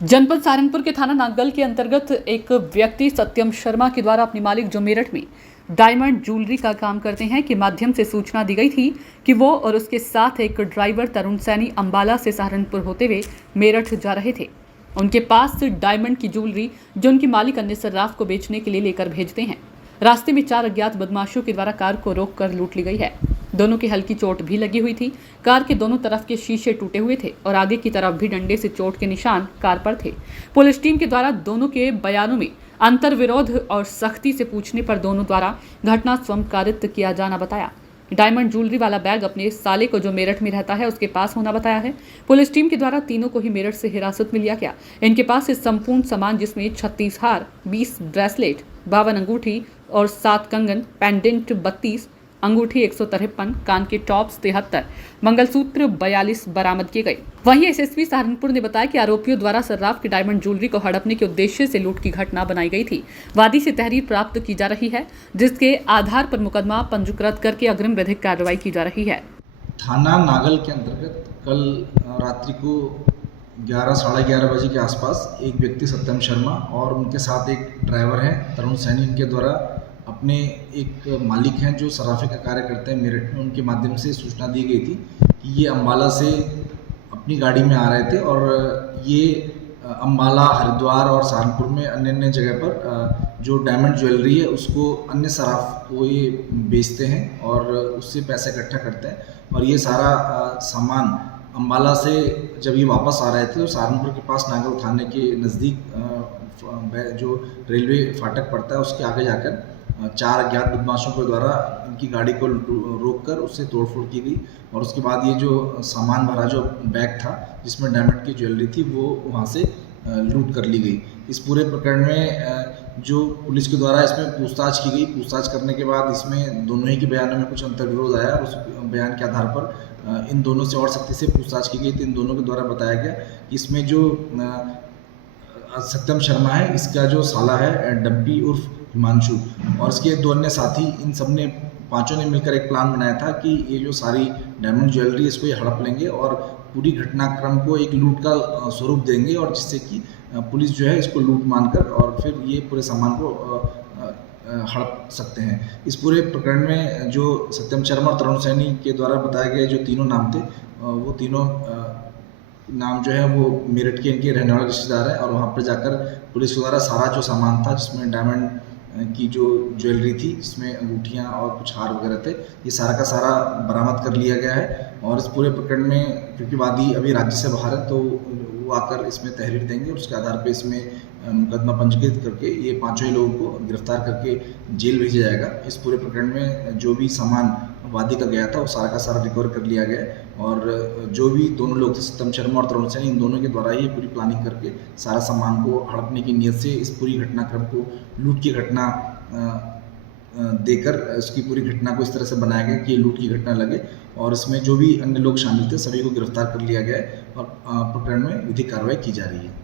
जनपद सहारनपुर के थाना नागल के अंतर्गत एक व्यक्ति सत्यम शर्मा के द्वारा अपने मालिक जो मेरठ में डायमंड ज्वेलरी का काम करते हैं के माध्यम से सूचना दी गई थी कि वो और उसके साथ एक ड्राइवर तरुण सैनी अंबाला से सहारनपुर होते हुए मेरठ जा रहे थे। उनके पास डायमंड की ज्वेलरी जो उनके मालिक अन्य सर्राफ को बेचने के लिए लेकर भेजते हैं। रास्ते में 4 अज्ञात बदमाशों के द्वारा कार को रोककर लूट ली गई है। दोनों की हल्की चोट भी लगी हुई थी। कार के दोनों तरफ के शीशे टूटे हुए थे और आगे की तरफ भी डंडे से चोट के निशान कार पर थे। पुलिस टीम के द्वारा दोनों के बयानों में अंतर विरोध और सख्ती से पूछने पर दोनों द्वारा घटना स्वयंकारित किया जाना बताया। डायमंड ज्वेलरी वाला बैग अपने साले को जो मेरठ में रहता है उसके पास होना बताया है। पुलिस टीम के द्वारा तीनों को ही मेरठ से हिरासत में लिया गया। इनके पास से संपूर्ण सामान जिसमें 36 हार, 20 ब्रेसलेट, 52 अंगूठी और 7 कंगन, पेंडेंट 32, अंगूठी 153, कान के टॉप्स 73, मंगलसूत्र 42 बरामद किए गए। वहीं एसएसपी सहारनपुर ने बताया कि आरोपियों द्वारा सर्राफ की डायमंड ज्वेलरी को हड़पने के उद्देश्य से लूट की घटना बनाई गई थी। वादी से तहरीर प्राप्त की जा रही है, जिसके आधार पर मुकदमा पंजीकृत करके अग्रिम विधिक कार्रवाई की जा रही है। थाना नागल के अंतर्गत कल रात्रि को 11 साढ़े 11 बजे के आसपास एक व्यक्ति सत्यम शर्मा और उनके साथ एक ड्राइवर हैं तरुण सैनी, इनके द्वारा अपने एक मालिक हैं जो सराफे का कार्य करते हैं मेरठ में, उनके माध्यम से सूचना दी गई थी कि ये अंबाला से अपनी गाड़ी में आ रहे थे और ये अंबाला, हरिद्वार और सहारनपुर में अन्य अन्य जगह पर जो डायमंड ज्वेलरी है उसको अन्य सराफ को ये बेचते हैं और उससे पैसा इकट्ठा करते हैं। और ये सारा सामान अंबाला से जब ये वापस आ रहे थे तो सहारनपुर के पास नागल थाने के नज़दीक जो रेलवे फाटक पड़ता है उसके आगे जाकर 4 अज्ञात बदमाशों के द्वारा इनकी गाड़ी को रोककर उससे तोड़फोड़ की गई और उसके बाद ये जो सामान भरा जो बैग था जिसमें डायमंड की ज्वेलरी थी वो वहाँ से लूट कर ली गई। इस पूरे प्रकरण में जो पुलिस के द्वारा इसमें पूछताछ की गई, पूछताछ करने के बाद इसमें दोनों ही के बयानों में कुछ अंतर्विरोध आया और उस बयान के आधार पर इन दोनों से और सख्ती से पूछताछ की गई। तो इन दोनों के द्वारा बताया गया कि इसमें जो सत्यम शर्मा है, इसका जो साला है डब्बी उर्फ हिमांशु और इसके 2 अन्य साथी, इन सब ने पांचों ने मिलकर एक प्लान बनाया था कि ये जो सारी डायमंड ज्वेलरी इसको ये हड़प लेंगे और पूरी घटनाक्रम को एक लूट का स्वरूप देंगे और जिससे कि पुलिस जो है इसको लूट मानकर और फिर ये पूरे सामान को हड़प सकते हैं। इस पूरे प्रकरण में जो सत्यम शर्मा और तरुण सैनी के द्वारा बताए गए जो तीनों नाम थे, वो तीनों नाम जो है वो मेरठ के इनके रहने वाले रिश्तेदार हैं और वहाँ पर जाकर पुलिस के द्वारा सारा जो सामान था जिसमें डायमंड की जो ज्वेलरी थी, जिसमें अंगूठियाँ और कुछ हार वगैरह थे, ये सारा का सारा बरामद कर लिया गया है। और इस पूरे प्रकरण में क्योंकि वादी अभी राज्य से बाहर है तो वो आकर इसमें तहरीर देंगे और उसके आधार पर इसमें मुकदमा पंजीकृत करके ये पाँचों ही लोगों को गिरफ्तार करके जेल भेजा जाएगा। इस पूरे प्रकरण में जो भी सामान वादी का गया था वो सारा का सारा रिकवर कर लिया गया और जो भी दोनों लोग थे सत्यम शर्मा और तरुण सैनी, इन दोनों के द्वारा ही पूरी प्लानिंग करके सारा सामान को हड़पने की नीयत से इस पूरी घटनाक्रम को लूट की घटना देकर इसकी पूरी घटना को इस तरह से बनाया गया कि ये लूट की घटना लगे और इसमें जो भी अन्य लोग शामिल थे सभी को गिरफ्तार कर लिया गया है और प्रकरण में विधिक कार्रवाई की जा रही है।